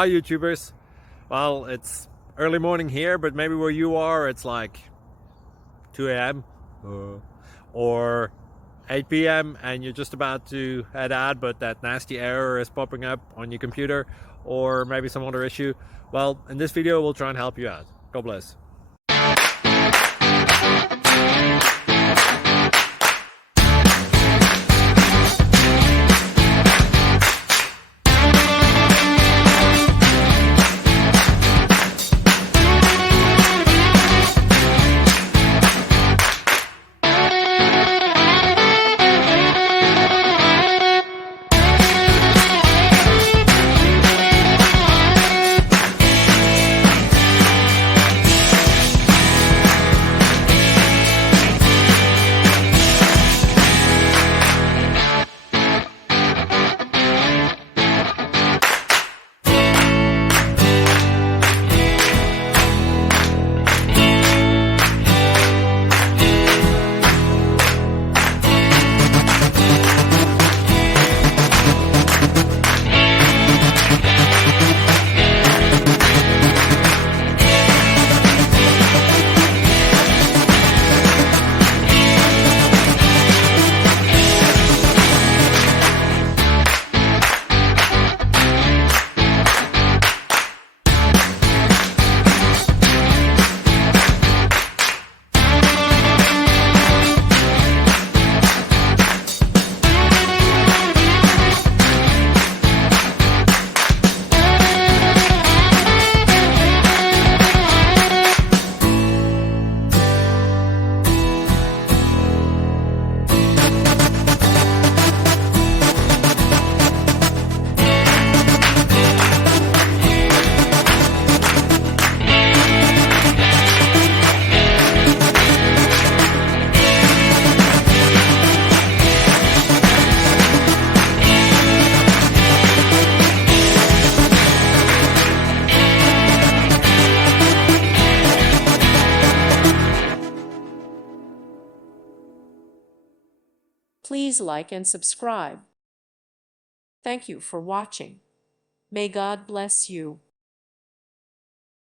Hi YouTubers. Well, it's early morning here, but maybe where you are it's like 2 a.m. or 8 p.m. and you're just about to head out, but that nasty error is popping up on your computer, or maybe some other issue. Well, in this video we'll try and help you out. God bless. Please like and subscribe. Thank you for watching. May God bless you.